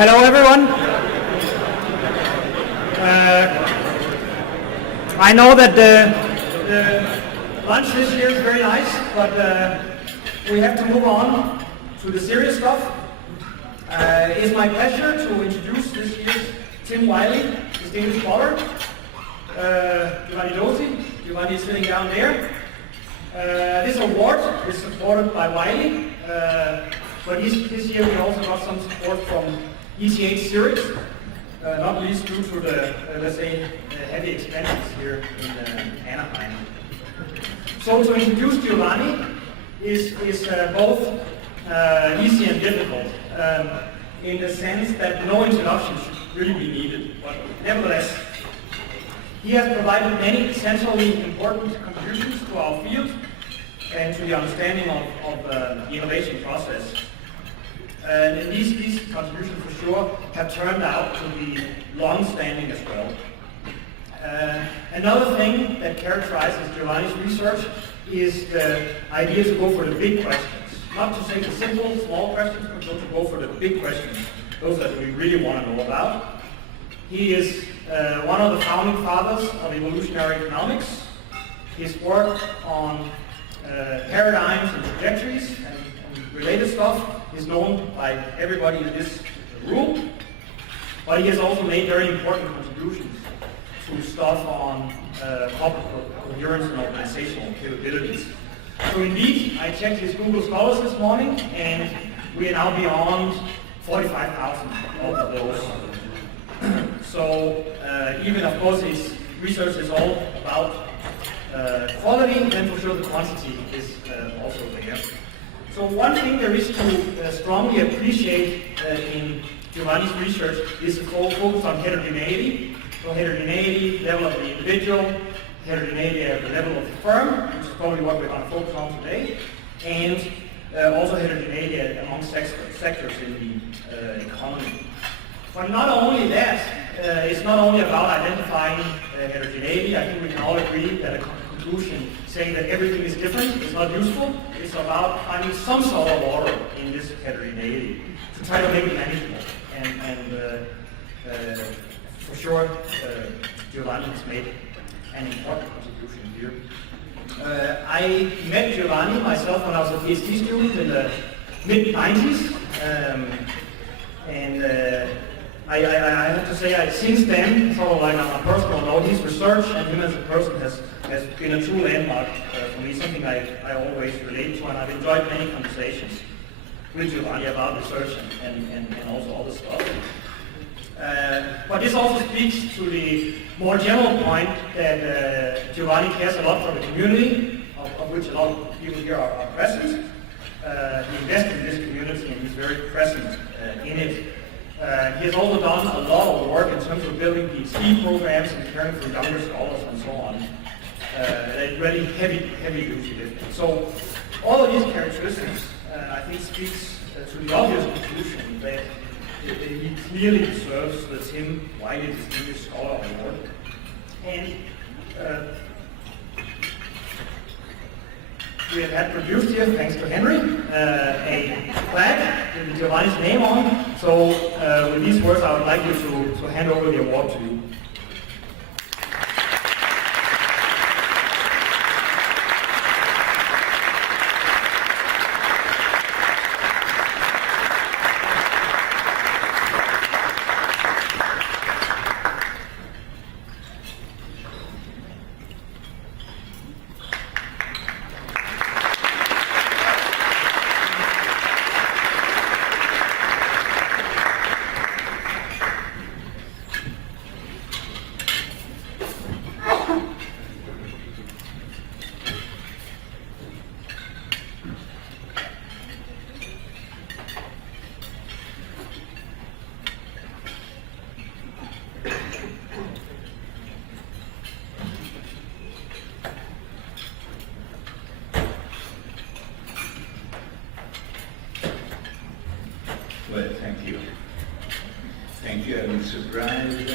Hello everyone. I know that the lunch this year is very nice, but we have to move on to the serious stuff. It's my pleasure to introduce this year's Tim Wiley, distinguished scholar. Giovanni Dosi. Giovanni is sitting down there. This award is supported by Wiley, but this year we also got some support from ECH Zurich, not least due to the, let's say, heavy expenses here in Anaheim. So to introduce Giovanni is both easy and difficult, in the sense that no introduction should really be needed, but nevertheless, he has provided many essentially important contributions to our field and to the understanding of the innovation process. And these contributions for sure have turned out to be long-standing as well. Another thing that characterizes Giovanni's research is the idea to go for the big questions. Not to say the simple, small questions, but to go for the big questions, those that we really want to know about. He is one of the founding fathers of evolutionary economics. His work on paradigms and trajectories and related stuff is known by everybody in this room, but he has also made very important contributions to stuff on corporate coherence and organizational capabilities. So indeed, I checked his Google Scholars this morning, and we are now beyond 45,000 of those. So even, of course, his research is all about quality, then for sure the quantity is also there. So one thing there is to strongly appreciate in Giovanni's research is the focus on heterogeneity. So heterogeneity, level of the individual, heterogeneity at the level of the firm, which is probably what we're going to focus on today, and also heterogeneity among sectors in the economy. But not only that, it's not only about identifying heterogeneity. I think we can all agree that a conclusion saying that everything is different is not useful. It's about finding some sort of order in this heterogeneity to try to make it manageable. And for sure, Giovanni has made an important contribution here. I met Giovanni myself when I was a PhD student in the mid-90s. I have to say, since then, sort of like on a personal note, his research and him as a person has been a true landmark for me, something I always relate to, and I've enjoyed many conversations with Giovanni about research and also all this stuff. But this also speaks to the more general point that Giovanni cares a lot for the community, of which a lot of people here are present. He invested in this community and he's very present in it. He has also done a lot of work in terms of building PhD programs and caring for younger scholars and so on. Really heavy duty lifting. So all of these characteristics, I think, speaks to the obvious conclusion that he clearly deserves the Tim Wiley Distinguished Scholar Award. And we have had produced here, thanks to Henry, a plaque with Giovanni's name on. So with these words, I would like you to hand over the award to you. Well, thank you. Thank you. I'm surprised.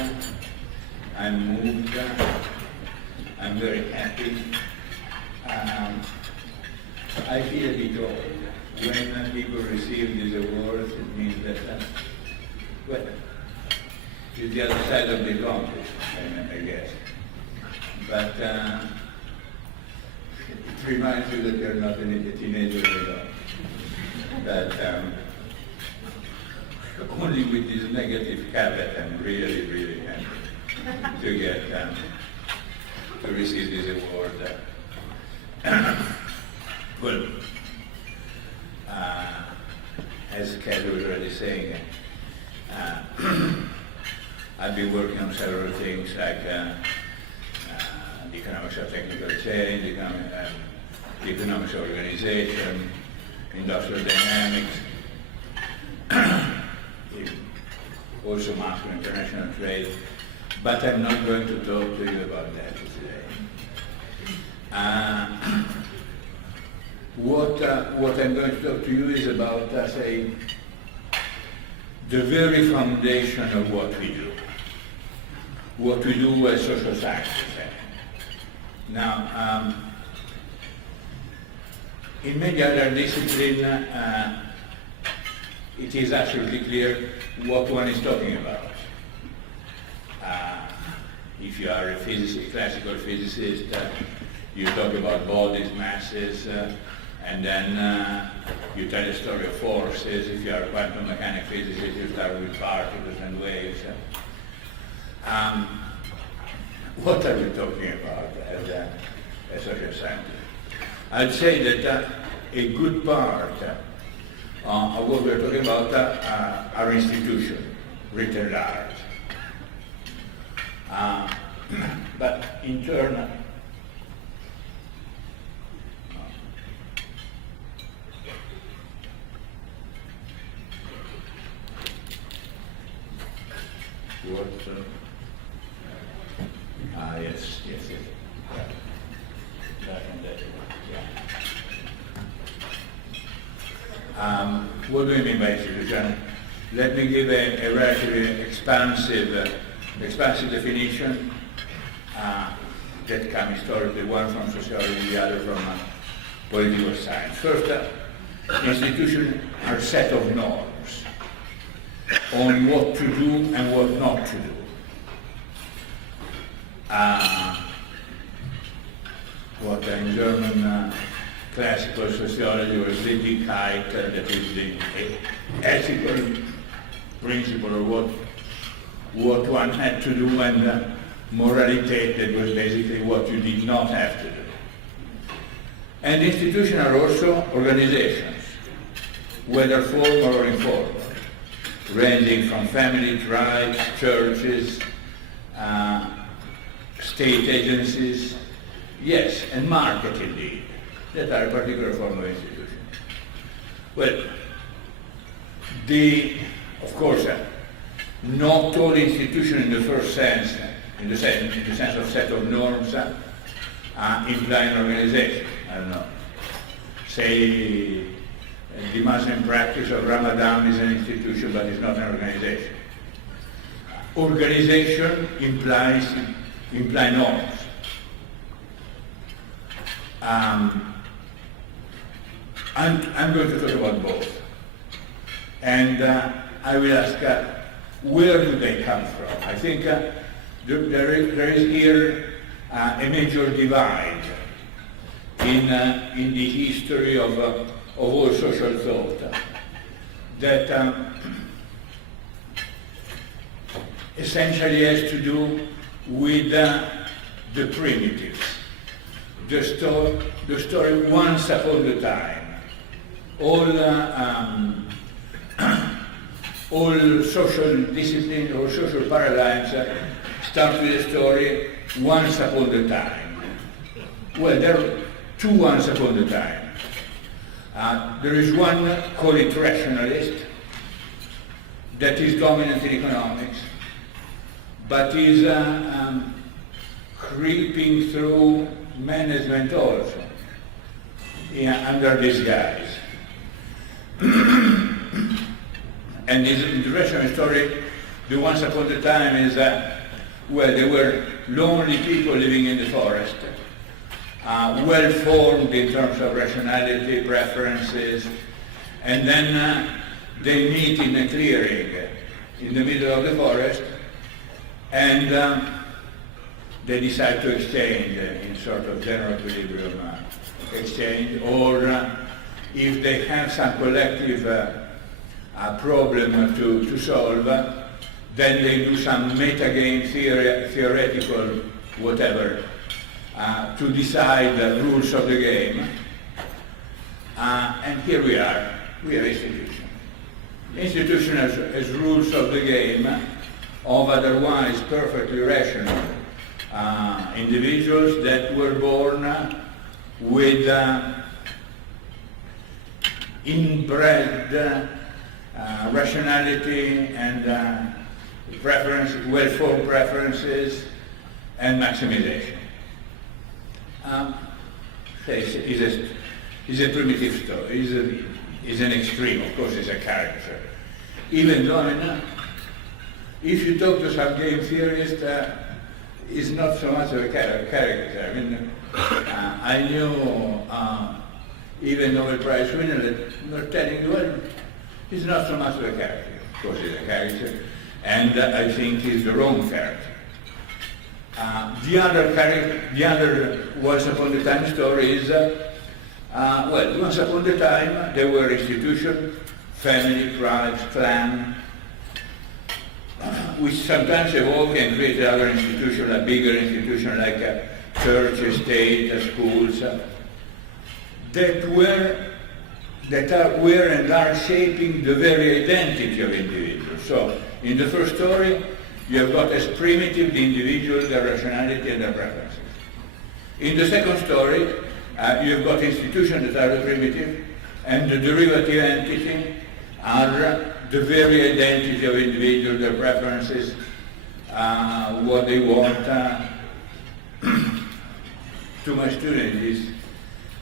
I'm moved. I'm very happy. I feel a bit old. When people receive these awards, it means that well, it's the other side of the accomplishment, I guess. But it reminds you that you're not a teenager anymore. That only with this negative caveat, I'm really, really happy to get to receive this award. Well, as Kat was already saying, I've been working on several things like the economics of technical change, the economics of organization, industrial dynamics, also macro international trade, but I'm not going to talk to you about that today. What I'm going to talk to you is about, say, the very foundation of what we do as social scientists. Now, in many other disciplines, it is absolutely clear what one is talking about. If you are a classical physicist, you talk about bodies, masses, and then you tell a story of forces. If you are a quantum mechanics physicist, you start with particles and waves. What are we talking about as social scientists? I'd say that a good part of what we're talking about are institutions, written large. But in turn, yes. Yeah. That and that. Yeah. What do I mean by institution? Let me give a relatively expansive definition that comes historically, one from sociology, the other from political science. First, institutions are a set of norms on what to do and what not to do. What in German classical sociology was Sittlichkeit, that is the ethical principle of what one had to do, and moralität, that was basically what you did not have to do. And institutions are also organizations, whether formal or informal, ranging from family, tribes, churches, state agencies, yes, and market indeed, that are a particular form of institution. Well, of course, not all institutions in the first sense, in the sense of set of norms, imply an organization. I don't know. Say, the Muslim practice of Ramadan is an institution, but it's not an organization. Organization imply norms. I'm going to talk about both. And I will ask, where do they come from? I think there is here a major divide in the history of all social thought that essentially has to do with the primitives, the story once upon a time. All social disciplines or social paradigms start with a story once upon a time. Well, there are two once upon a time. There is one, call it rationalist, that is dominant in economics, but is creeping through management also, under disguise. And in the rational story, the once upon a time is well, there were lonely people living in the forest, well formed in terms of rationality, preferences, and then they meet in a clearing, in the middle of the forest, and they decide to exchange in sort of general equilibrium exchange, or if they have some collective problem to solve, then they do some metagame theoretical whatever to decide the rules of the game. And here we have institution. Institution as rules of the game of otherwise perfectly rational individuals that were born with inbred rationality and well-formed preferences and maximization. Is a primitive story, is an extreme, of course it's a caricature. Even though, if you talk to some game theorist, it's not so much of a caricature. I mean, I knew even Nobel Prize winner that were telling you, well, it's not so much of a character. Of course it's a character, and I think it's the wrong character. The other Once Upon a Time story is, well, once upon a time there were institutions, family, tribes, clan, which sometimes evolved and created other institutions, a bigger institution like church, state, schools, that were and are shaping the very identity of individuals. So, in the first story, you have got as primitive the individual, their rationality and their preferences. In the second story, you have got institutions that are the primitive, and the derivative entity are the very identity of individuals, their preferences, what they want. To my student is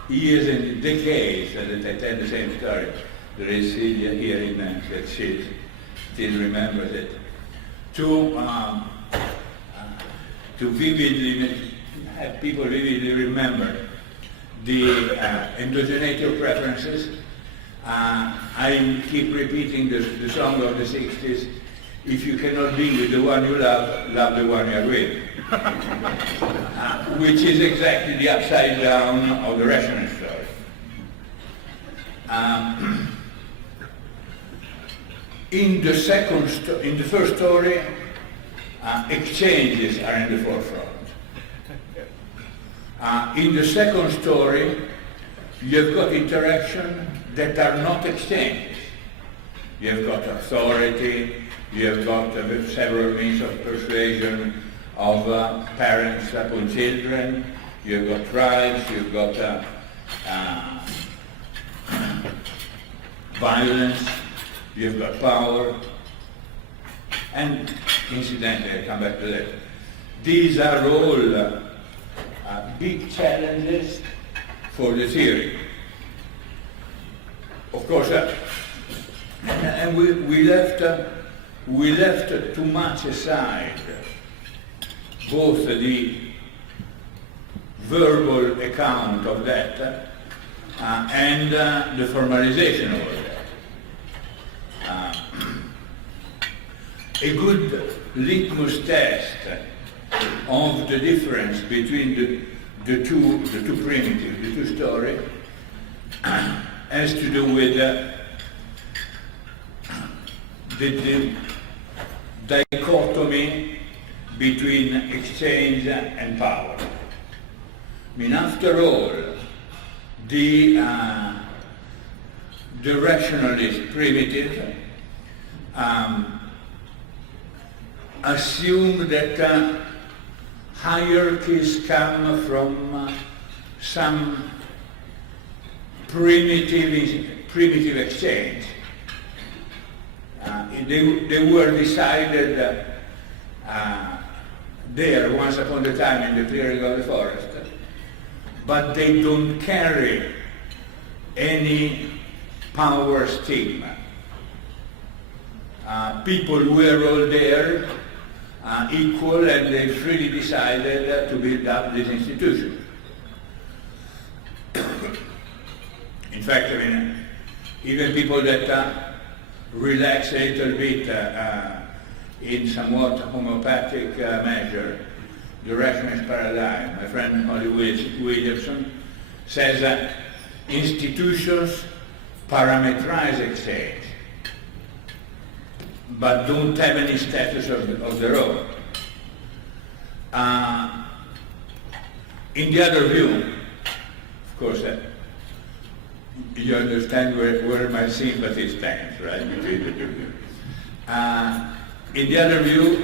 years and decades that I tell the same story. There is Celia here in that she still remembers it. To vividly have people vividly remember the endogeneity of preferences. I keep repeating the song of the 60s, if you cannot be with the one you love, love the one you are with. Which is exactly the upside down of the rational story. In the first story, exchanges are in the forefront. In the second story, you've got interaction that are not exchanges. You've got authority, you've got several means of persuasion of parents upon children, you've got tribes, you've got violence, you've got power, and incidentally, I'll come back to that. These are all big challenges for the theory. Of course, and we left too much aside both the verbal account of that and the formalization of that. A good litmus test of the difference between the two primitives, the two stories, has to do with the dichotomy between exchange and power. I mean, after all, the rationalist primitive assume that hierarchies come from some primitive exchange. They were decided there once upon a time in the clearing of the forest, but they don't carry any power stigma. People were all there, equal, and they freely decided to build up this institution. In fact, I mean, even people that relax a little bit in somewhat homeopathic measure, the rationalist paradigm. My friend Holly Williamson says that institutions parameterize exchange, but don't have any status of their own. In the other view, of course, you understand where my sympathy stands, right, between the two views. In the other view,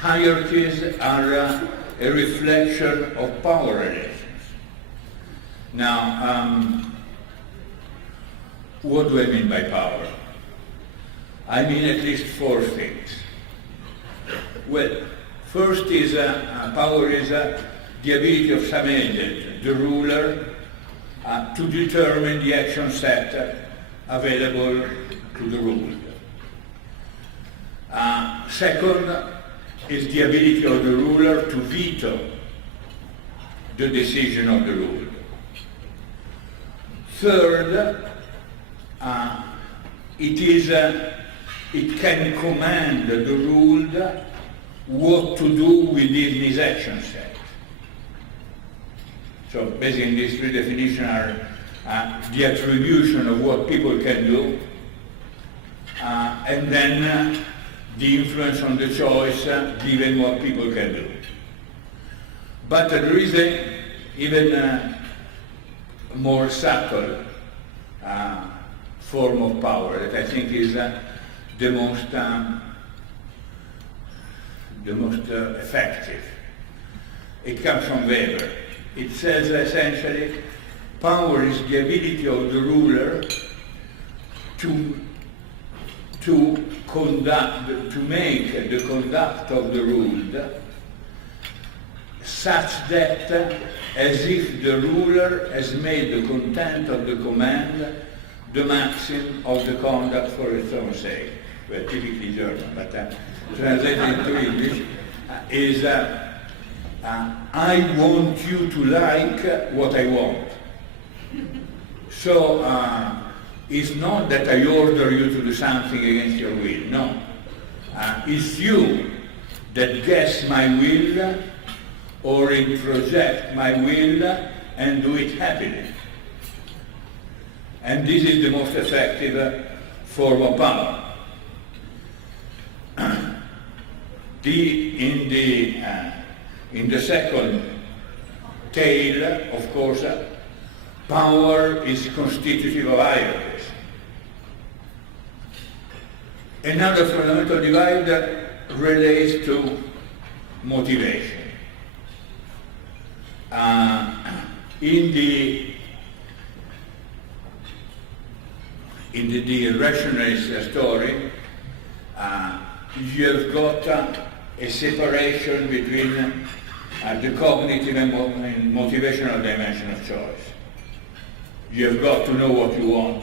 hierarchies are a reflection of power relations. Now, what do I mean by power? I mean at least four things. Well, first is power is the ability of some agent, the ruler, to determine the action set available to the ruled. Second is the ability of the ruler to veto the decision of the ruled. Third, it can command the ruled what to do within his action set. So basically these three definitions are the attribution of what people can do, and then the influence on the choice given what people can do. But there is an even more subtle form of power that I think is the most effective. It comes from Weber. It says essentially, power is the ability of the ruler to make the conduct of the ruled such that as if the ruler has made the content of the command the maxim of the conduct for its own sake. Well, typically German, but translated into English is I want you to like what I want. So it's not that I order you to do something against your will, no. It's you that guess my will or project my will and do it happily. And this is the most effective form of power. In the second tale, of course, power is constitutive of hierarchies. Another fundamental divide relates to motivation. In the rationalist story, you have got a separation between the cognitive and motivational dimension of choice. You have got to know what you want,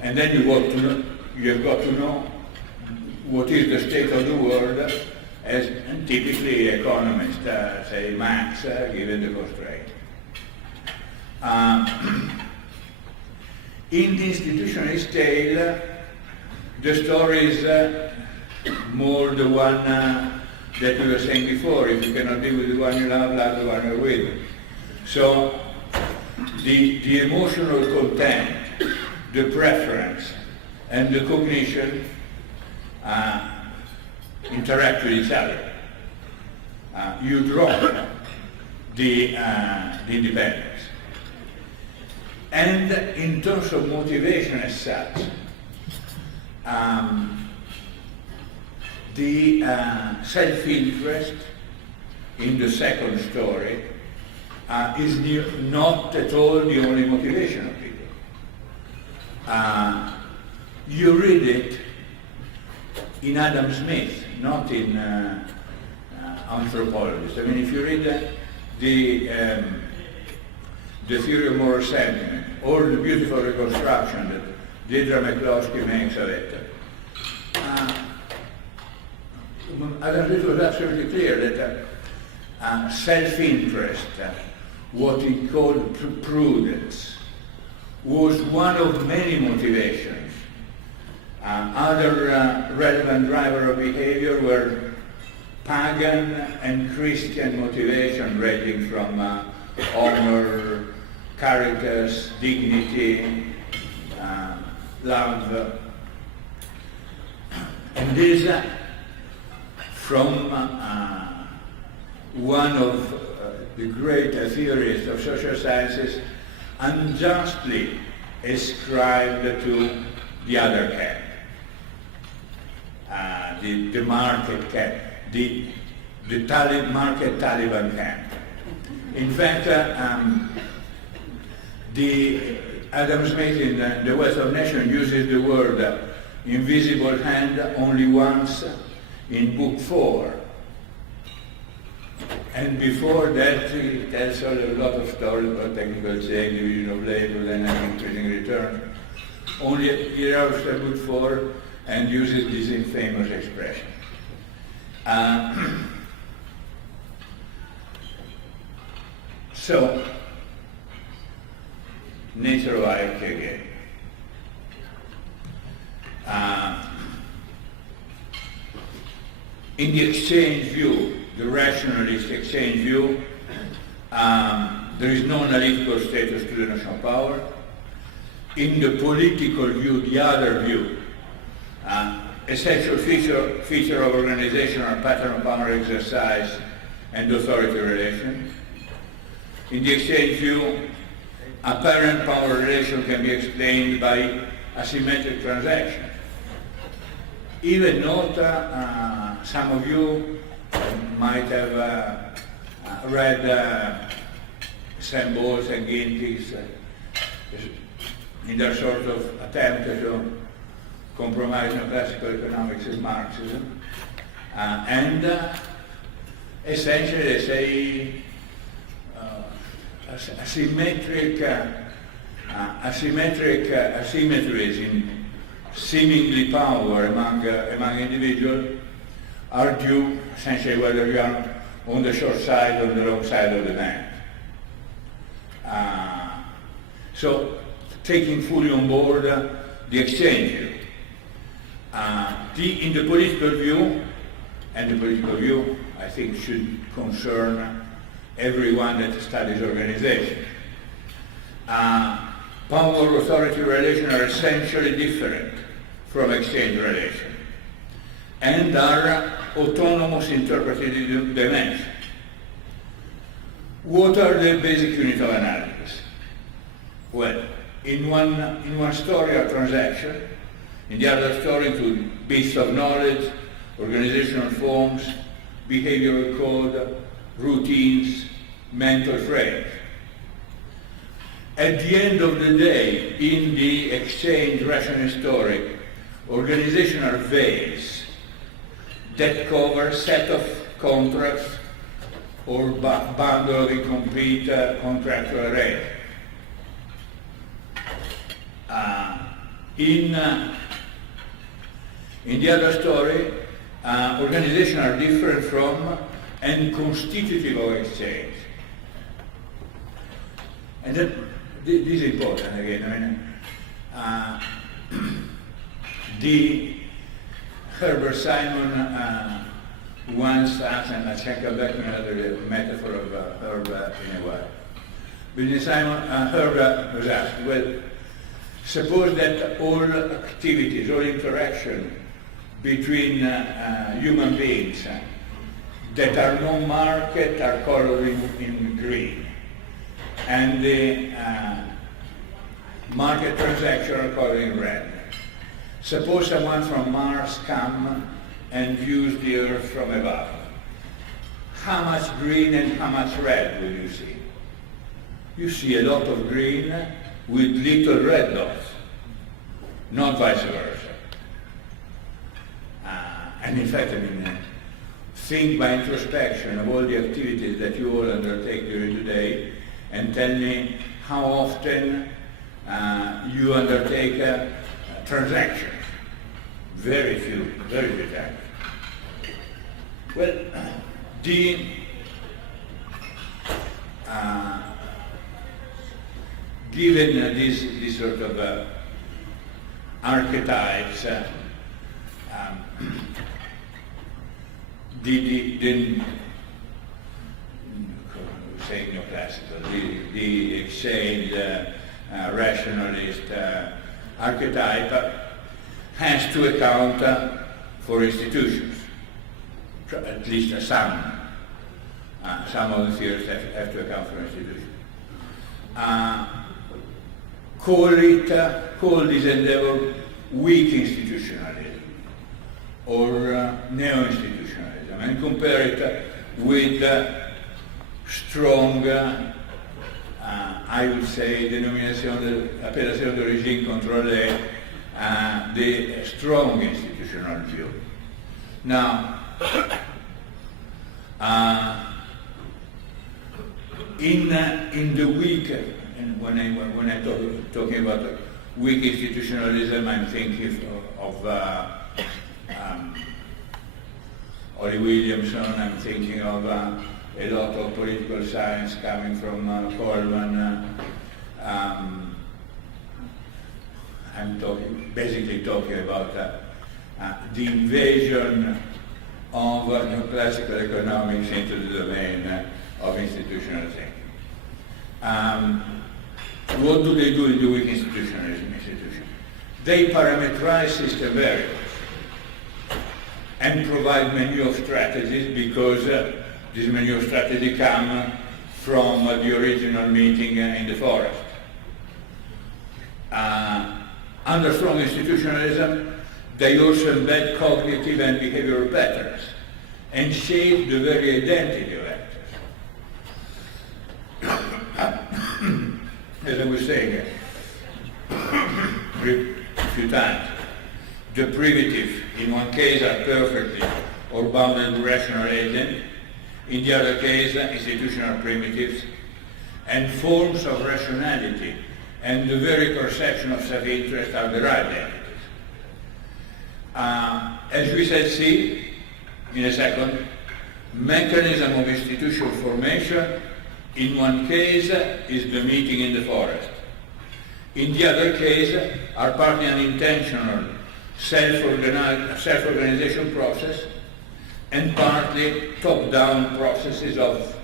and then you have got to know what is the state of the world, as typically economists say max, given the constraint. In the institutionalist tale, the story is more the one that we were saying before. If you cannot be with the one you love the one you're with. So the emotional content, the preference, and the cognition interact with each other. You drop the independence. And in terms of motivation as such, the self-interest in the second story is not at all the only motivation of people. You read it in Adam Smith, not in anthropologists. I mean, if you read the theory of moral sentiment, or the beautiful reconstruction that Deidre McCloskey makes of it, Adam Smith was absolutely clear that self-interest, what he called prudence, was one of many motivations Other relevant driver of behavior were pagan and Christian motivation ranging from honor, caritas, dignity, love. And this from one of the great theorists of social sciences unjustly ascribed to the other camp, the market camp, the market Taliban camp. In fact, Adam Smith in The Wealth of Nations uses the word invisible hand only once in book 4. And before that, he tells a lot of stories about technical change, division of labor, dynamic increasing return. Only he writes book 4 and uses this infamous expression. So, nature of Ike again. In the exchange view, the rationalist exchange view, there is no analytical status to the notion of power. In the political view, the other view, essential feature of organization are pattern of power exercise and authority relation. In the exchange view, apparent power relation can be explained by asymmetric transaction. Even note, some of you might have read Sam Bowles and Ginty's in their sort of attempt to compromise classical economics with Marxism. And essentially they say asymmetries in seemingly power among individuals are due essentially whether you are on the short side or the long side of the band. So taking fully on board the exchange view. In the political view, and the political view I think should concern everyone that studies organization. Power-authority relations are essentially different from exchange relations and are autonomous interpretative dimensions. What are the basic units of analysis? Well, in one story are transaction, in the other story to bits of knowledge, organizational forms, behavioral code, routines, mental frames. At the end of the day, in the exchange rational story, organizational veils that cover set of contracts or bundle of incomplete contractual array. In the other story, organizations are different from and constitutive of exchange. And that, this is important again. The Herbert Simon once asked, and I can come back to another metaphor of Herbert in a while. But Herbert was asked, well, suppose that all activities, all interaction between human beings that are non-market are colored in green, and the market transactions are colored in red. Suppose someone from Mars come and views the Earth from above. How much green and how much red will you see? You see a lot of green with little red dots, not vice versa. And in fact, think by introspection of all the activities that you all undertake during the day and tell me how often you undertake transactions. Very few times. Well, given this sort of archetypes, saying neoclassical, the exchange rationalist archetype has to account for institutions, at least some of the theories have to account for institutions. Call this endeavor weak institutionalism or neo-institutionalism, and compare it with strong, I would say, appellation de régime contrôlé, the strong institutional view. Now, in the weak, and when I talking about weak institutionalism, I'm thinking of Ollie Williamson. I'm thinking of a lot of political science coming from Coleman. I'm basically talking about the invasion of neoclassical economics into the domain of institutional thinking. What do they do in the weak institutionalism institution? They parameterize system variables and provide menu of strategies, because this menu of strategy come from the original meeting in the forest. Under strong institutionalism, they also embed cognitive and behavioral patterns and shape the very identity of actors. As I was saying a few times, the primitive in one case are perfectly or bounded rational agent, in the other case institutional primitives, and forms of rationality and the very perception of self-interest are derived entities. As we shall see in a second, mechanism of institutional formation in one case is the meeting in the forest. In the other case are partly an intentional self-organization process and partly top-down processes of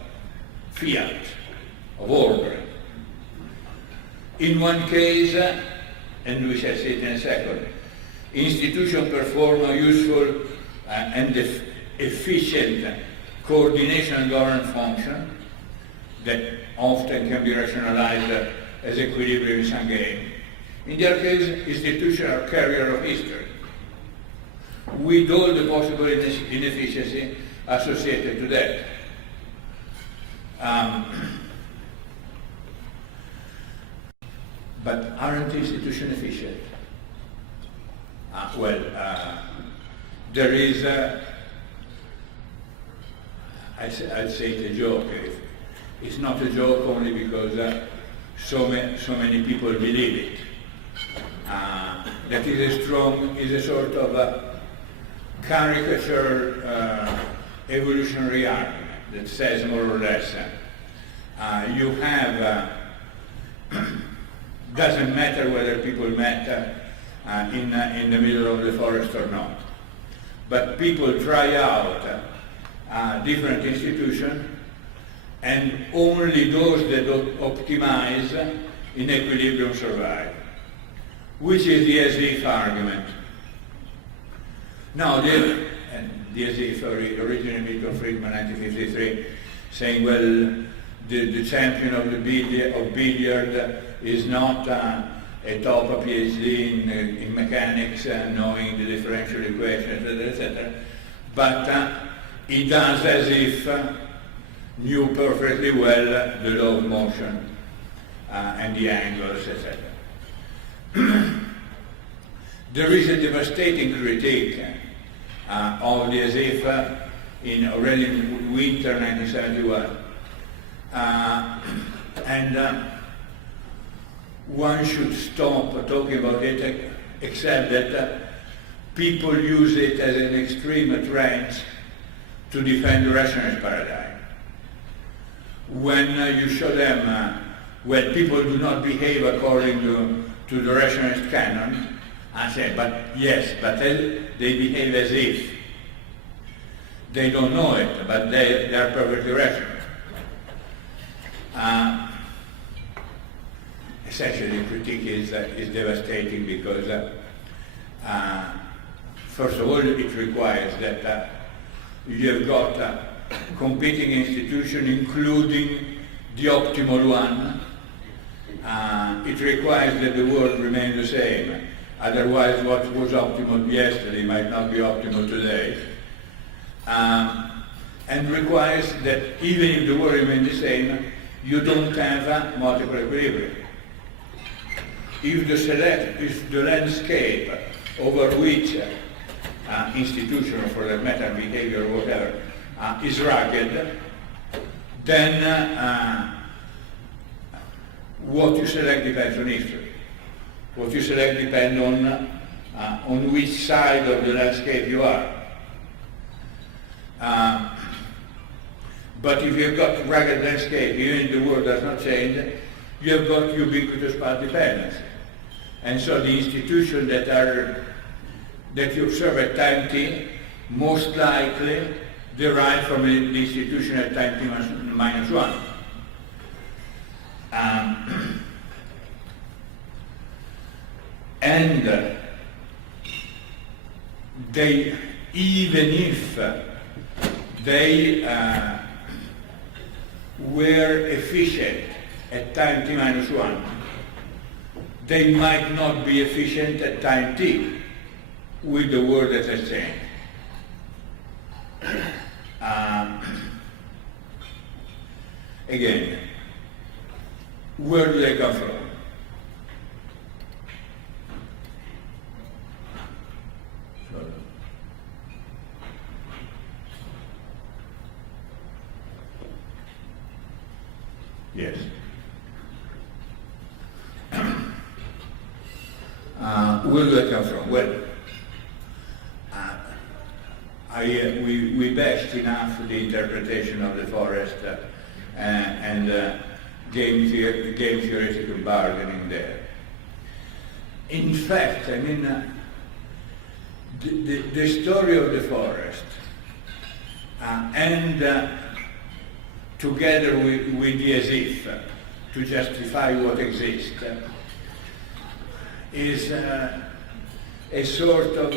fiat, of ordering. In one case, and we shall see it in a second, institutions perform a useful and efficient coordination and governance function that often can be rationalized as equilibrium in some game. In the other case, institutions are carrier of history, with all the possible inefficiency associated to that. But aren't institutions efficient? There is I'd say it's a joke. It's not a joke only because so many people believe it. That is a sort of caricature evolutionary argument that says more or less you have doesn't matter whether people met in the middle of the forest or not, but people try out different institutions, and only those that optimize in equilibrium survive, which is the as-if argument. Now, the as-if originated from Friedman 1953, saying, well, the champion of billiard is not a top PhD in mechanics and knowing the differential equations, etc., but he does as if knew perfectly well the law of motion and the angles, etc. There is a devastating critique of the as-if already in winter 1971, and one should stop talking about it, except that people use it as an extreme trench to defend the rationalist paradigm. When you show them, well, people do not behave according to the rationalist canon, I said, but yes, but they behave as if. They don't know it, but they are perfectly rational. Essentially, the critique is devastating because, first of all, it requires that you have got competing institutions, including the optimal one. It requires that the world remain the same. Otherwise, what was optimal yesterday might not be optimal today. And requires that even if the world remains the same, you don't have multiple equilibrium. If the landscape over which institution, or for that matter behavior or whatever, is rugged, then what you select depends on history. What you select depends on which side of the landscape you are. But if you've got rugged landscape, even if the world does not change, you have got ubiquitous path dependency. And so the institutions that you observe at time t most likely derive from the institution at time t minus 1. And they, even if they were efficient at time t minus 1, they might not be efficient at time t with the world that has changed. Again, where do they come from? Yes. Where do they come from? Well, we bashed enough the interpretation of the forest and game theoretical bargaining there. In fact, I mean, the story of the forest and together with the as if to justify what exists is a sort of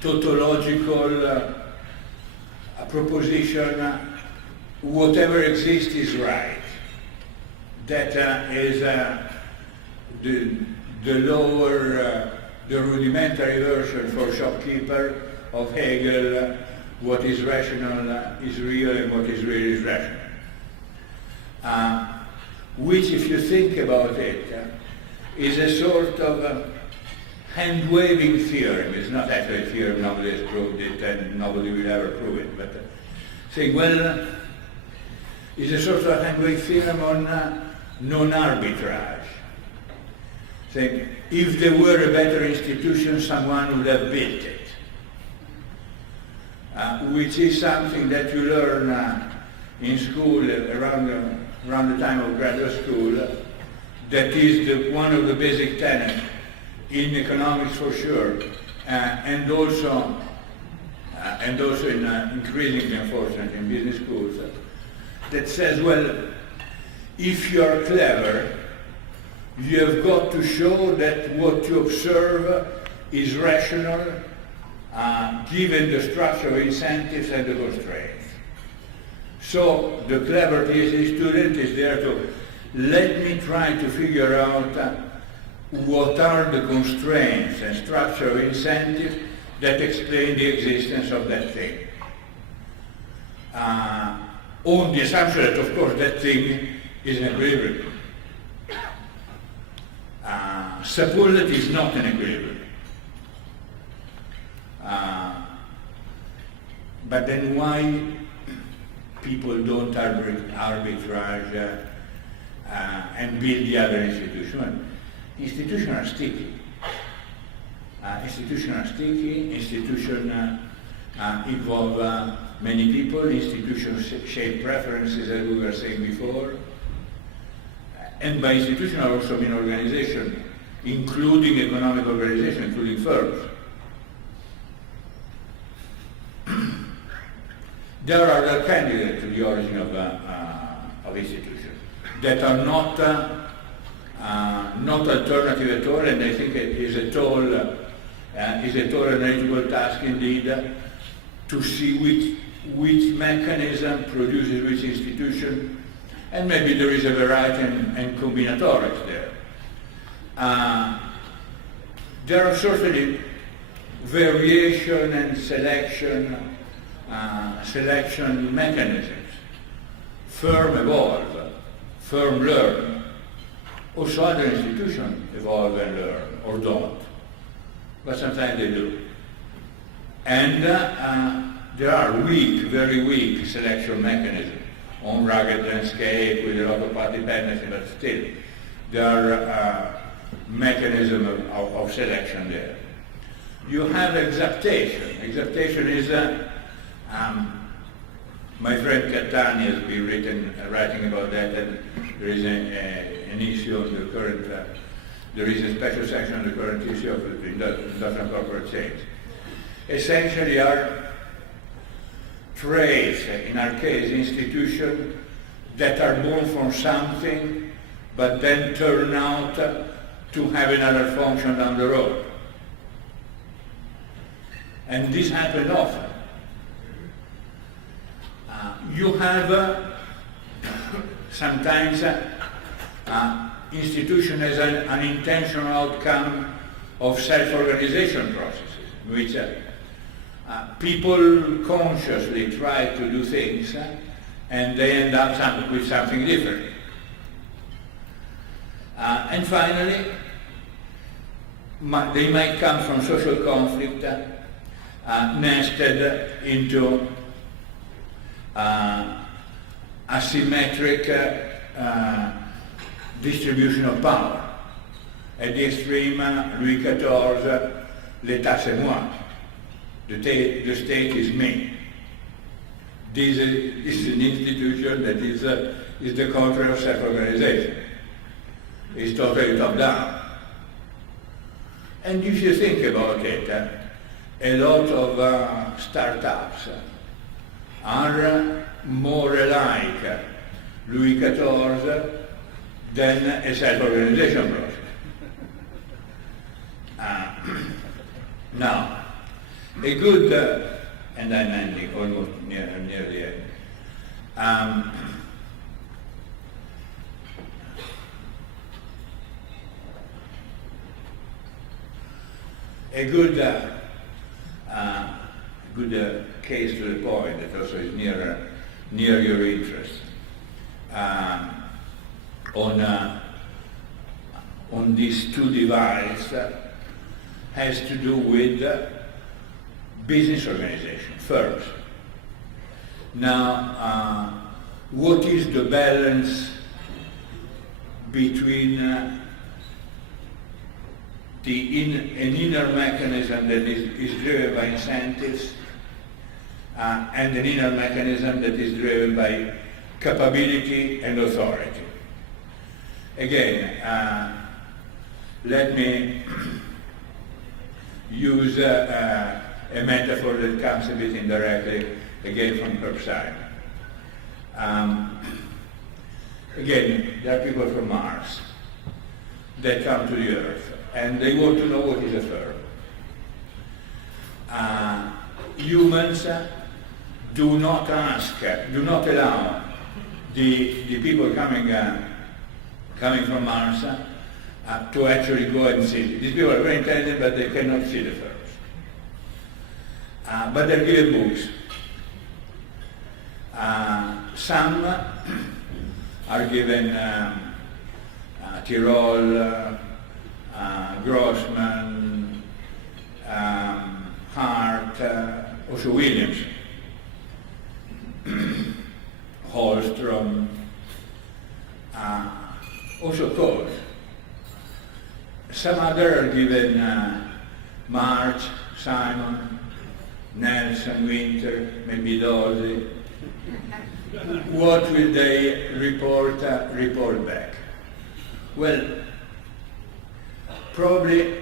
tautological proposition, whatever exists is right. That is the lower, the rudimentary version for shopkeeper of Hegel. What is rational is real and what is real is rational. Which, if you think about it, is a sort of hand-waving theorem. It's not actually a theorem, nobody has proved it and nobody will ever prove it, but saying, well, it's a sort of hand-wave theorem on non-arbitrage. Saying, if there were a better institution, someone would have built it. Which is something that you learn in school around the time of graduate school. That is one of the basic tenets in economics for sure, and also in increasingly, unfortunately, in business schools. That says, well, if you are clever, you have got to show that what you observe is rational, given the structure of incentives and the constraints. So the clever PhD student is there to let me try to figure out what are the constraints and structure of incentives that explain the existence of that thing. On the assumption that, of course, that thing is an equilibrium. Suppose is not an equilibrium. But then why people don't arbitrage and build the other institution? Institutions are sticky. Institutions involve many people, institutions shape preferences, as we were saying before. and by institution I also mean organization, including economic organization, including firms. There are other candidates to the origin of institutions that are not alternative at all, and I think it is a tall analytical task indeed to see which mechanism produces which institution, and maybe there is a variety and combinatorics there. There are certainly variation and selection mechanisms. Firm evolve, firm learn. Also other institutions evolve and learn, or don't. But sometimes they do. And there are weak, very weak selection mechanisms on rugged landscape with a lot of part dependency, but still there are mechanisms of selection there. You have exaptation. Exaptation is, my friend Catani has been writing about that, and there is an issue of the current, there is a special section on the current issue of industrial corporate change. Essentially are traits, in our case, institutions that are born from something, but then turn out to have another function down the road. And this happens often. You have sometimes institution as an unintentional outcome of self-organization processes, in which people consciously try to do things and they end up with something different. And finally, they might come from social conflict nested into asymmetric distribution of power. At the extreme, Louis XIV, l'État c'est moi. The state is me. This is an institution that is the contrary of self-organization. It's totally top-down. And if you think about it, a lot of startups are more like Louis XIV than a self-organization process. Now, a good, and I'm ending almost near the end. A good case to the point that also is near your interest on these two divides has to do with business organization, firms. Now, what is the balance between an inner mechanism that is driven by incentives and an inner mechanism that is driven by capability and authority? Again, let me use a metaphor that comes a bit indirectly, again from Prof. Again, there are people from Mars that come to the Earth, and they want to know what is a firm. Humans do not allow the people coming from Mars to actually go and see. These people are very intelligent, but they cannot see the firms. But they're given books. Some are given Tirol, Grossman, Hart, also Williams, Holstrom, also Coase. Some other are given March, Simon, Nelson, Winter, maybe Dosi. What will they report back? Well, probably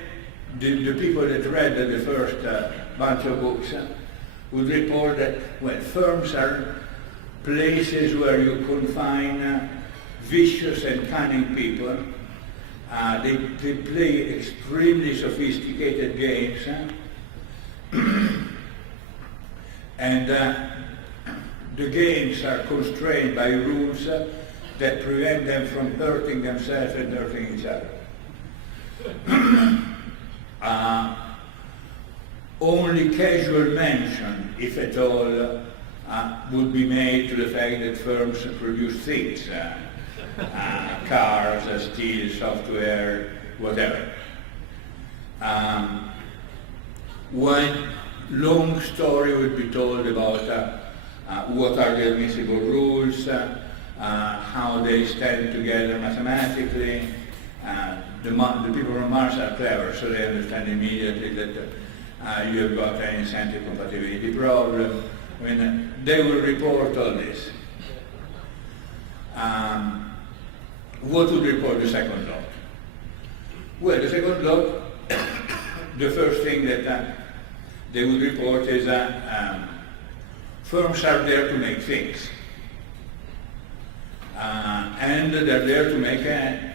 the people that read the first bunch of books would report that, well, firms are places where you confine vicious and cunning people. They play extremely sophisticated games, and the games are constrained by rules that prevent them from hurting themselves and hurting each other. Only casual mention, if at all, would be made to the fact that firms produce things, cars, steel, software, whatever. One long story would be told about what are the admissible rules, how they stand together mathematically. The people from Mars are clever, so they understand immediately that you have got an incentive compatibility problem. I mean, they will report all this. What would report the second lot? Well, the second lot, the first thing that they would report is firms are there to make things. And they're there to make a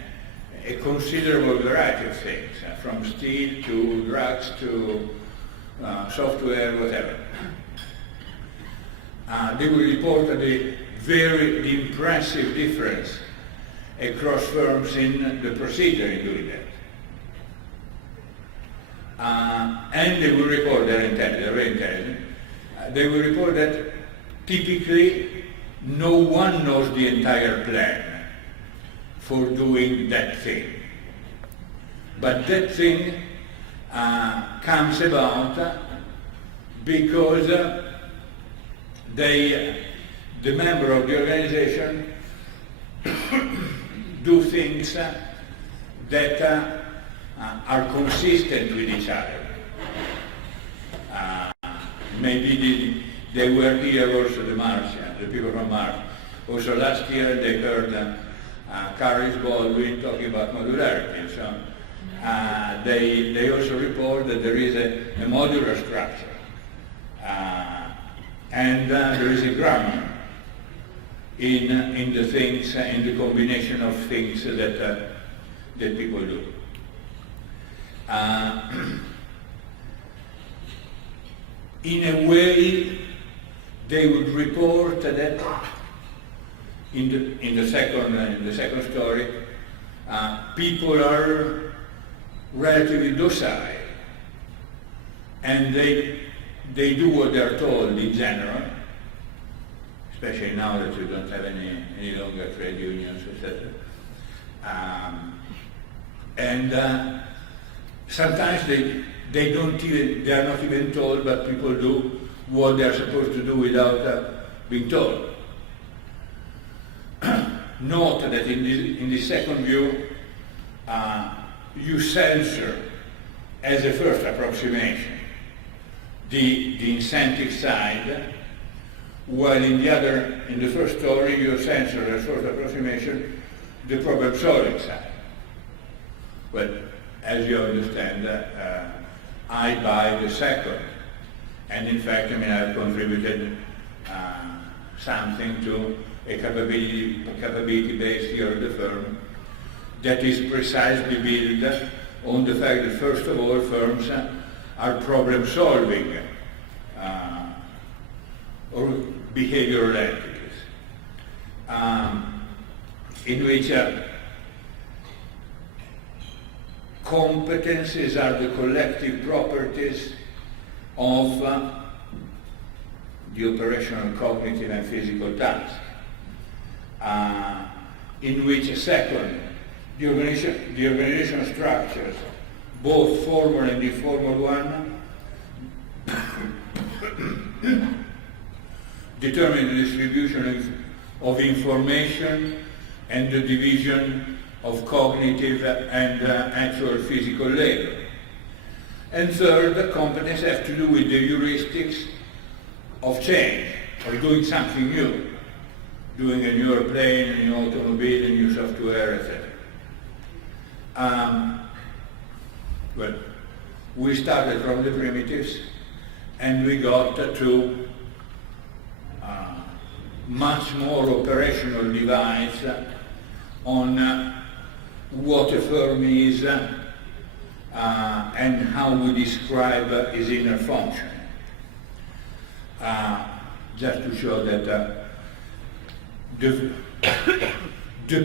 considerable variety of things, from steel to drugs to software, whatever. They will report the impressive difference across firms in the procedure in doing that. And they will report, they're very intelligent, they will report that typically no one knows the entire plan for doing that thing. But that thing comes about because the member of the organization do things that are consistent with each other. Maybe they were here also, the people from Mars. Also last year they heard Carrie Baldwin talking about modularity. So they also report that there is a modular structure. And there is a grammar in the things, in the combination of things that people do. In a way, they would report that in the second story, people are relatively docile, and they do what they're told in general, especially now that you don't have any longer trade unions, etc. And sometimes they are not even told, but people do what they're supposed to do without being told. Note that in the second view, you censor as a first approximation the incentive side, while in the first story you censor as first approximation the problem-solving side. Well, as you understand, I buy the second, and in fact, I've contributed something to a capability-based theory of the firm that is precisely built on the fact that, first of all, firms are problem-solving or behavioral entities, in which competencies are the collective properties of the operational, cognitive, and physical tasks, in which, second, the organizational structures, both formal and informal one, determine the distribution of information and the division of cognitive and actual physical labor. And third, the competence have to do with the heuristics of change, of doing something new, doing a new airplane, a new automobile, a new software, etc. Well, we started from the primitives and we got to much more operational device on what a firm is and how we describe its inner function. Just to show that the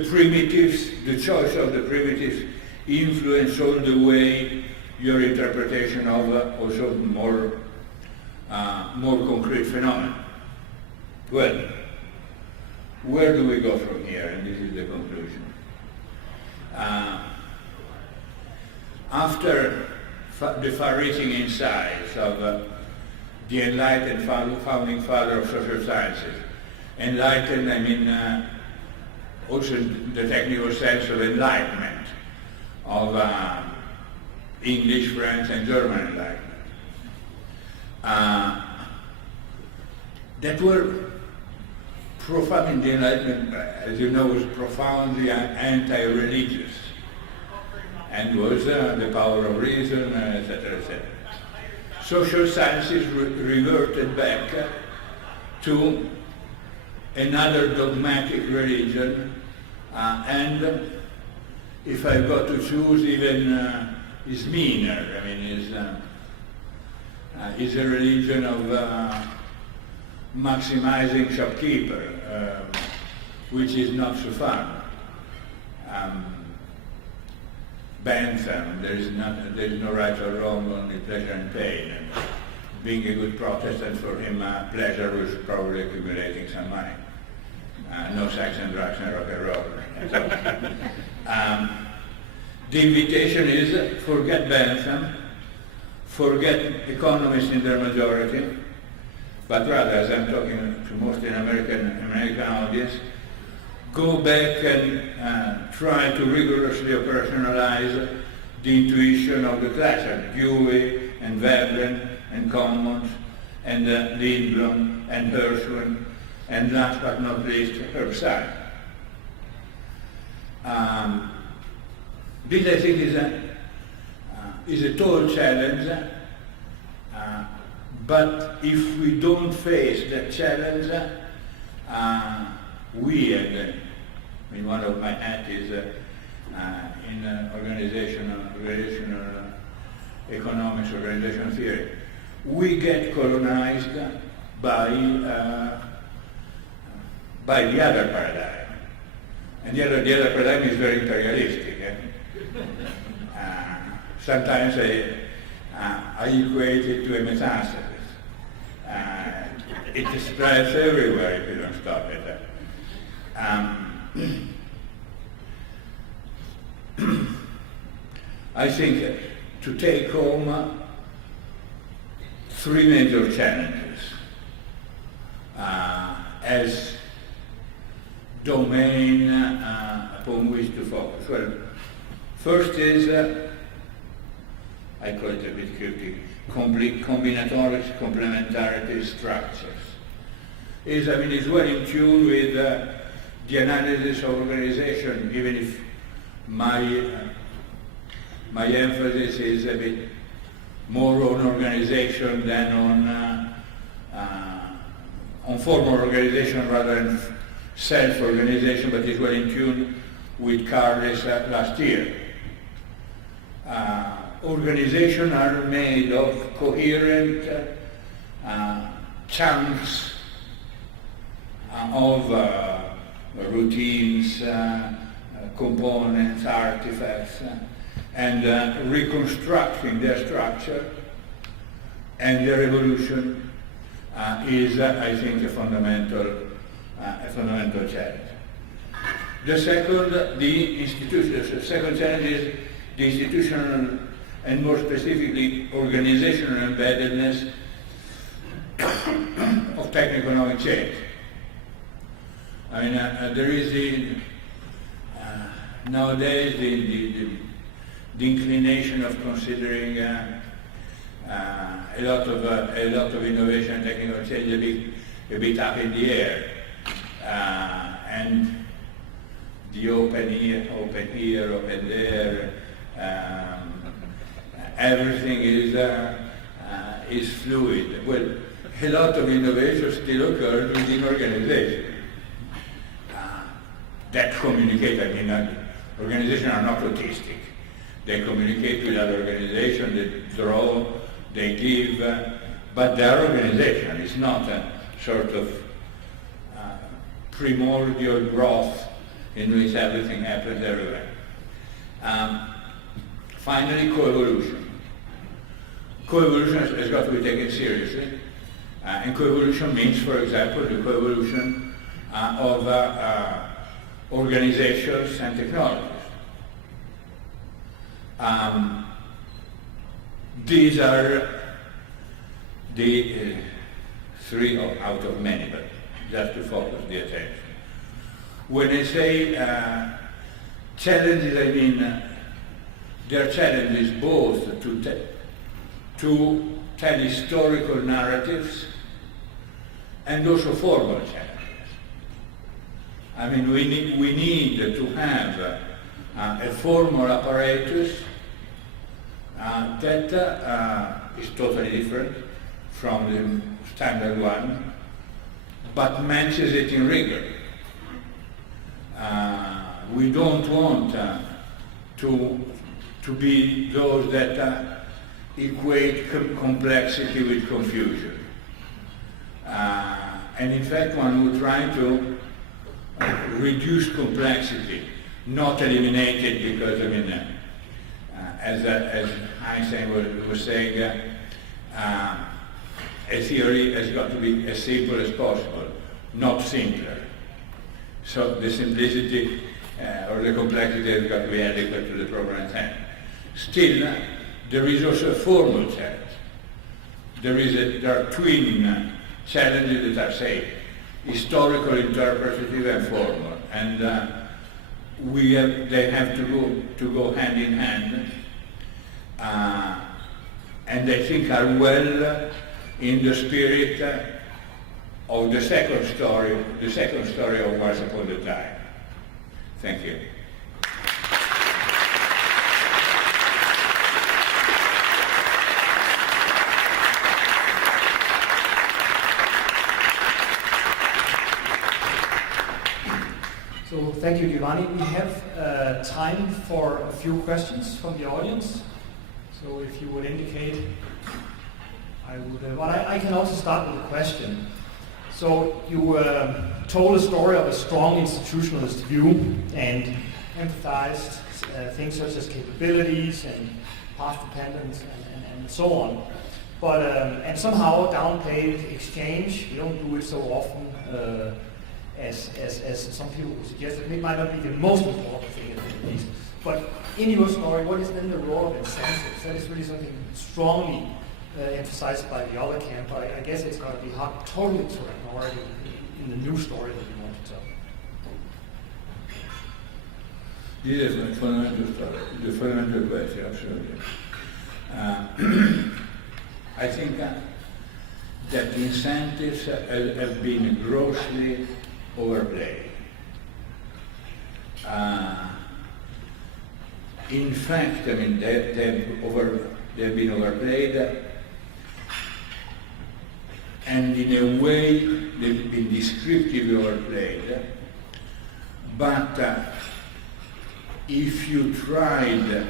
primitives, the choice of the primitives influence all the way your interpretation of also more concrete phenomena. Well, where do we go from here? And this is the conclusion. After the far-reaching insights of the enlightened founding father of social sciences, enlightened, I mean, also the technical sense of enlightenment, of English, French, and German enlightenment, that were profound. The Enlightenment, as you know, was profoundly anti-religious, and was the power of reason, etc., etc. Social sciences reverted back to another dogmatic religion, and if I've got to choose, even is meaner. I mean, is a religion of maximizing shopkeeper, which is not so fun. Bentham, there is no right or wrong, only pleasure and pain. And being a good Protestant, for him, pleasure was probably accumulating some money. No sex and drugs and rock and roll. So, the invitation is forget Bentham, forget economists in their majority, but rather, as I'm talking to mostly an American audience, go back and try to rigorously operationalize the intuition of the class, Dewey and Veblen and Commons and Lindblom and Hirschman, and last but not least, Herbstein. This, I think, is a tall challenge, but if we don't face that challenge, we, and I mean, one of my hats is in organizational economics, organizational theory. We get colonized by the other paradigm, and the other paradigm is very imperialistic. Sometimes I equate it to a metastasis. It spreads everywhere if you don't stop it. I think to take home three major challenges as domain upon which to focus. Well, first is, I call it a bit cryptic, combinatorics, complementarity structures. Is well in tune with the analysis of organization, even if my emphasis is a bit more on organization than on formal organization rather than self-organization, but is well in tune with Carles last year. Organizations are made of coherent chunks of routines, components, artifacts, and reconstructing their structure and their evolution is, I think, a fundamental challenge. The second challenge is the institutional and more specifically organizational embeddedness of techno-economic change. I mean, there is nowadays the inclination of considering a lot of innovation and technical change a bit up in the air, and the open here, open there, Everything is fluid. Well, a lot of innovation still occurs within organization that communicate. I mean, organizations are not autistic. They communicate with other organizations, they draw, they give, but their organization is not a sort of primordial growth in which everything happens everywhere. Finally, coevolution. Coevolution has got to be taken seriously. And coevolution means, for example, the coevolution of organizations and technologies. These are the three out of many, but just to focus the attention. When I say challenges, I mean there are challenges both to tell historical narratives and also formal challenges. I mean, we need to have a formal apparatus that is totally different from the standard one, but matches it in rigor. We don't want to be those that equate complexity with confusion. And in fact, one would try to reduce complexity, not eliminate it, because, I mean, as Einstein was saying, a theory has got to be as simple as possible, not simpler. So the simplicity or the complexity has got to be adequate to the program intent. Still, there is also a formal challenge. There are twin challenges that are, say, historical, interpretative, and formal, and they have to go hand in hand, and I think are well in the spirit of the second story of Once Upon a Time. Thank you. So thank you, Giovanni. We have time for a few questions from the audience. So if you would indicate, I would. Well, I can also start with a question. So you told a story of a strong institutionalist view and emphasized things such as capabilities and path dependence and so on. But and somehow downplayed exchange. We don't do it so often. As some people would suggest, it might not be the most important thing at least. But in your story, what is then the role of incentives? That is really something strongly emphasized by the other camp, but I guess it's going to be hard totally to ignore it in the new story that you want to tell. This is a fundamental story, the fundamental question, absolutely. I think that incentives have been grossly overplayed. In fact, I mean, they've been overplayed, and in a way they've been descriptively overplayed. But if you tried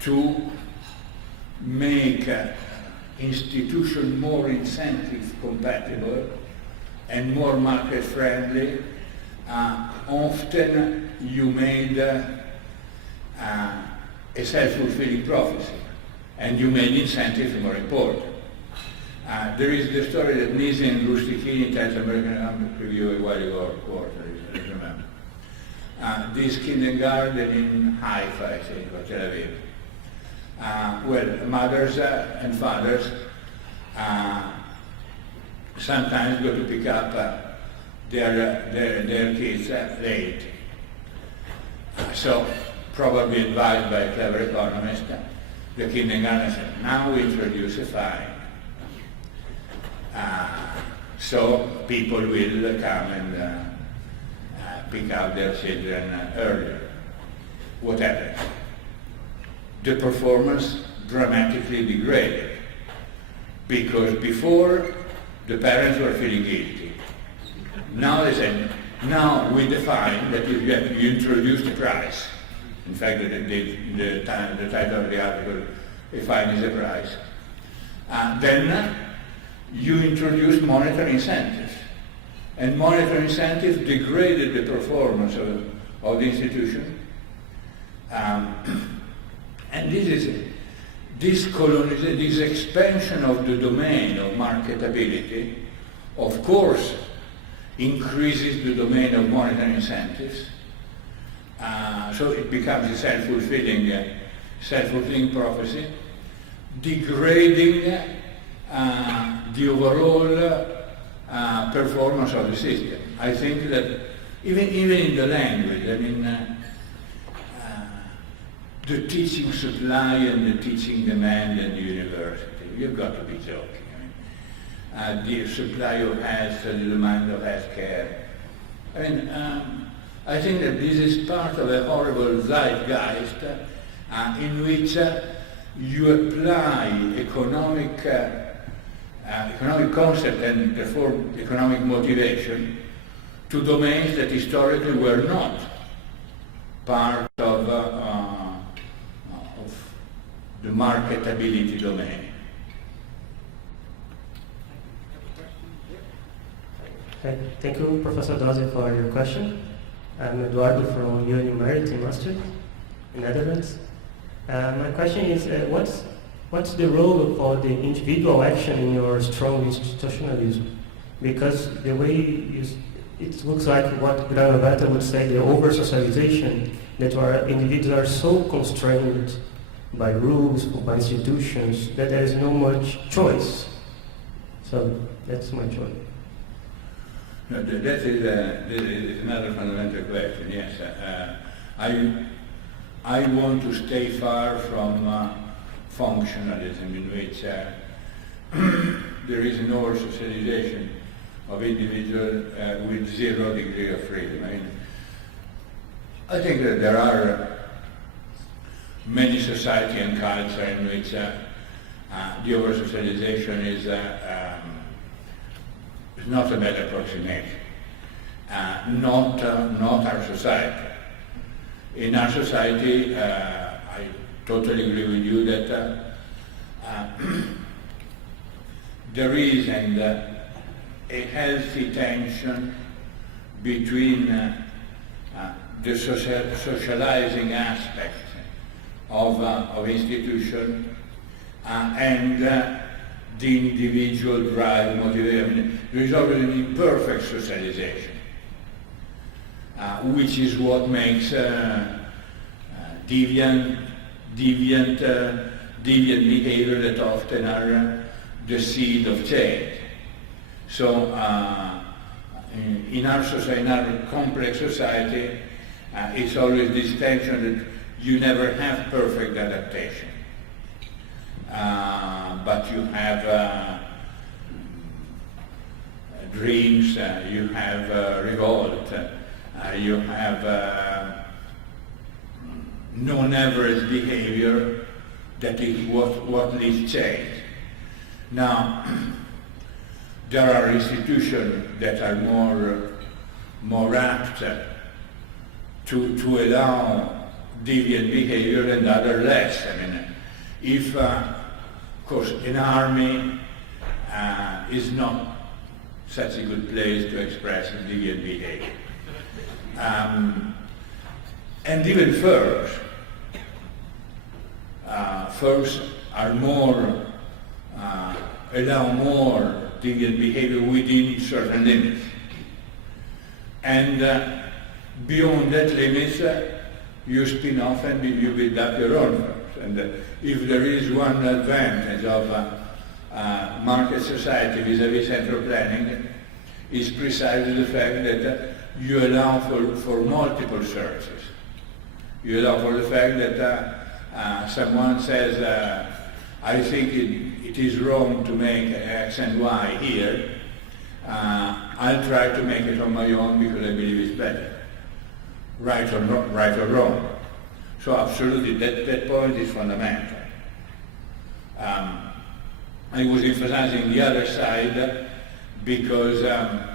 to make institution more incentive compatible and more market friendly, often you made a self-fulfilling prophecy, and you made incentives more important. There is the story that Nisi and Rustichini tells American Review a while ago, or quarterly, I don't remember. This kindergarten in Haifa, I think, or Tel Aviv. Well, mothers and fathers sometimes go to pick up their kids late. So, probably advised by a clever economist, the kindergarten said, now we introduce a fine. So people will come and pick up their children earlier. What happened? the performance dramatically degraded. Because before, the parents were feeling guilty. Now they say, now we define that you introduce the price. In fact, the title of the article, a fine is a price. Then you introduce monetary incentives. And monetary incentives degraded the performance of the institution. And this expansion of the domain of marketability, of course, increases the domain of monetary incentives. So it becomes a self-fulfilling prophecy, degrading the overall performance of the system. I think that even in the language, I mean, the teaching supply and the teaching demand in the university, you've got to be joking. I mean, the supply of health and the demand of health care. I mean, I think that this is part of a horrible zeitgeist in which you apply economic concept and therefore economic motivation to domains that historically were not part of the marketability domain. Thank you, Professor Dosi, for your question. I'm Eduardo from Uni Merit in Maastricht, in Netherlands. My question is, what's the role for the individual action in your strong institutionalism? Because the way it looks like what Granovetter would say, the over-socialization, that our individuals are so constrained by rules, by institutions, that there is no much choice. So that's my choice. No, that is another fundamental question, yes. I want to stay far from functionalism in which there is an over-socialization of individuals with 0 degree of freedom. I mean, I think that there are many society and culture in which the over-socialization is not a bad approximation. Not our society. In our society, I totally agree with you that there is a healthy tension between the socializing aspect of institution and the individual drive, motivation. I mean, there is always an imperfect socialization, which is what makes deviant behavior that often are the seed of change. So in our society, in our complex society, it's always this tension that you never have perfect adaptation. But you have dreams, you have revolt, you have non-average behavior that is what leads change. Now, there are institutions that are more apt to allow deviant behavior and others less. I mean, if, of course, an army is not such a good place to express deviant behavior. And even firms are more, allow more deviant behavior within certain limits. And beyond that limits, you spin off and you build up your own firms. And if there is one advantage of market society vis-à-vis central planning, is precisely the fact that you allow for multiple searches. You allow for the fact that someone says, I think it is wrong to make X and Y here. I'll try to make it on my own because I believe it's better. Right or wrong. So absolutely, that point is fundamental. I was emphasizing the other side because I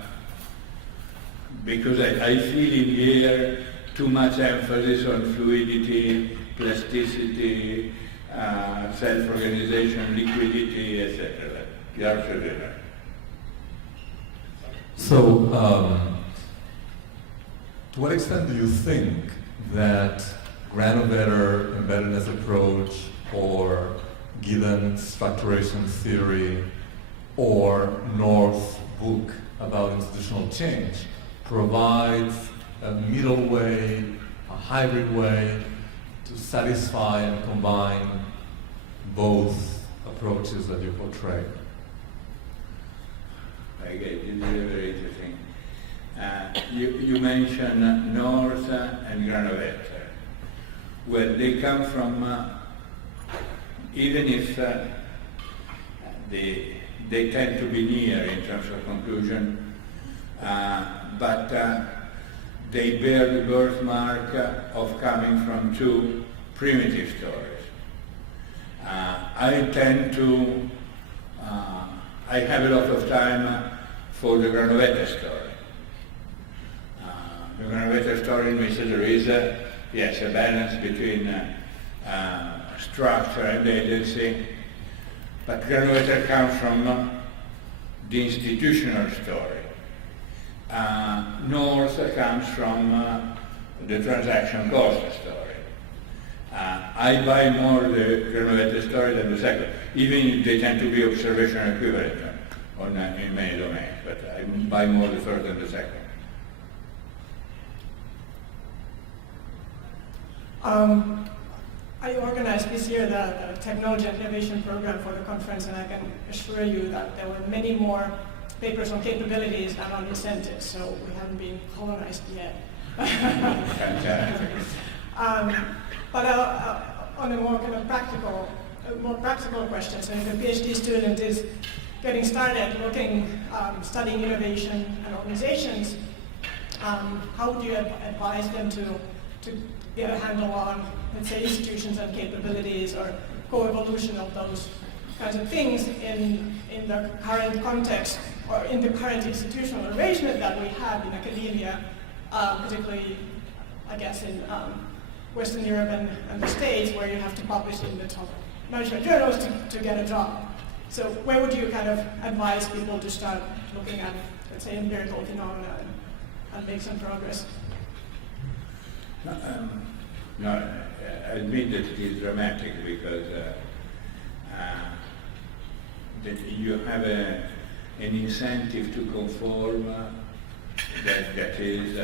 feel in the air too much emphasis on fluidity, plasticity, self-organization, liquidity, etc. You're absolutely right. So, to what extent do you think that Granovetter embeddedness approach or Giddens structuration theory or North's book about institutional change provides a middle way, a hybrid way to satisfy and combine both approaches that you portray? I get it. This is very interesting. You mentioned North and Granovetter. Well, they come from, even if they tend to be near in terms of conclusion, but they bear the birthmark of coming from two primitive stories. I tend to, I have a lot of time for the Granovetter story. The Granovetter story in which there is, yes, a balance between structure and agency, but Granovetter comes from the institutional story. North comes from the transaction cost story. I buy more the Granovetter story than the second, even if they tend to be observation equivalent in many domains, but I buy more the first than the second. I organized this year the Technology and Innovation Program for the conference, and I can assure you that there were many more papers on capabilities than on incentives, so we haven't been colonized yet. But on a more kind of practical question, so if a PhD student is getting started studying innovation and organizations, how would you advise them to get a handle on, let's say, institutions and capabilities or co-evolution of those kinds of things in the current context or in the current institutional arrangement that we have in academia, particularly, I guess, in Western Europe and the States, where you have to publish in the top management journals to get a job. So where would you kind of advise people to start looking at, let's say, empirical phenomena and make some progress? No, I admit that it is dramatic because that you have an incentive to conform that is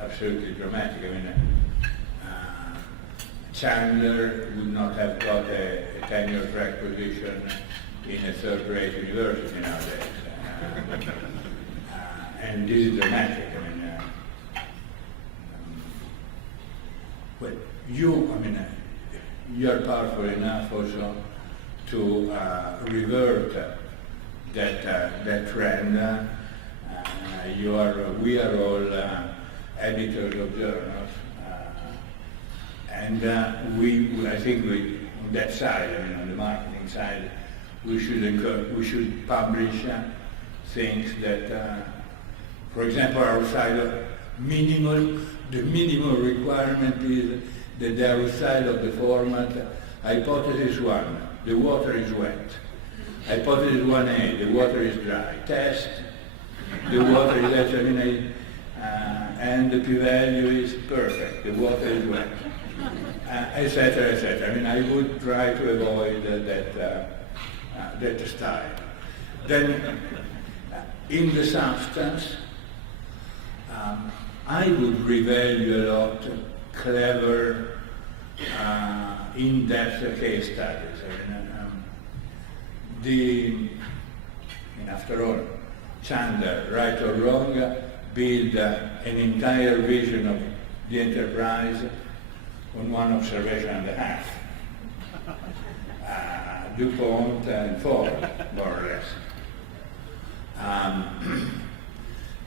absolutely dramatic. I mean, Chandler would not have got a tenure track position in a third-rate university nowadays, and this is dramatic. I mean. Well, you're powerful enough also to revert that trend. We are all editors of journals, and I think on that side, on the marketing side, we should publish things that, for example, outside of the minimal requirement is that the outside of the format, hypothesis 1, the water is wet. Hypothesis 1A, the water is dry. Test, the water is actually, and the p-value is perfect, the water is wet, etc., etc. I would try to avoid that style. Then, in the substance, I would revalue a lot clever, in-depth case studies. After all, Chandler, right or wrong, built an entire vision of the enterprise on one observation and a half. DuPont and Ford, more or less.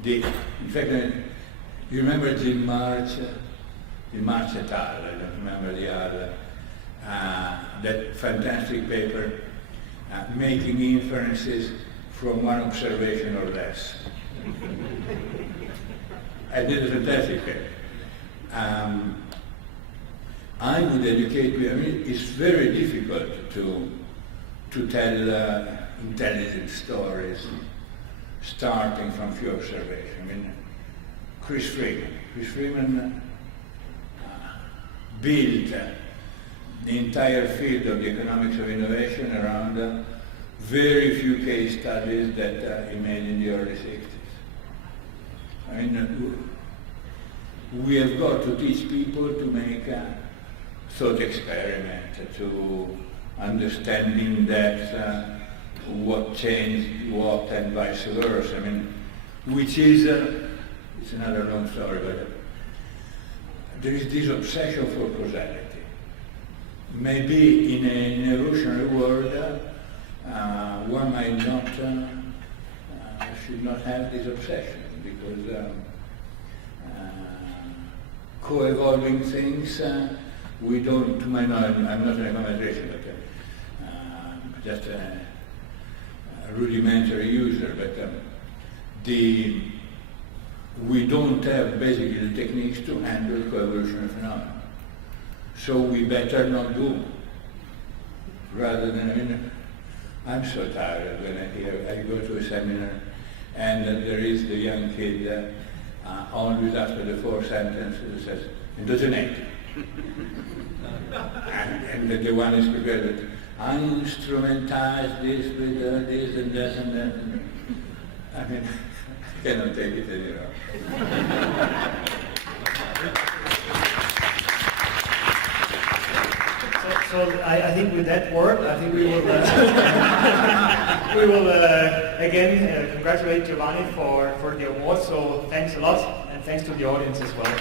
In fact, you remember Jim March in March et al., I don't remember the other, that fantastic paper, making inferences from one observation or less. I did a fantastic paper. I would educate you. I mean, it's very difficult to tell intelligent stories starting from few observations. I mean, Chris Freeman built the entire field of the economics of innovation around very few case studies that he made in the early 60s. I mean, we have got to teach people to make a thought experiment, to understanding that what changed what and vice versa. I mean, which is, it's another long story, but there is this obsession for causality. Maybe in an evolutionary world, one might not, should not have this obsession, because co-evolving things, we don't, to my knowledge, I'm not a recommendation, but just a rudimentary user, but we don't have basically the techniques to handle co-evolutionary phenomena. So we better not do. Rather than, I mean, I'm so tired when I go to a seminar and there is the young kid always after the fourth sentence who says, indoginate. and the one is prepared with, instrumentize this with this and that and that. I mean, I cannot take it anymore. So I think with that word, I think we will, again congratulate Giovanni for the award. So thanks a lot, and thanks to the audience as well.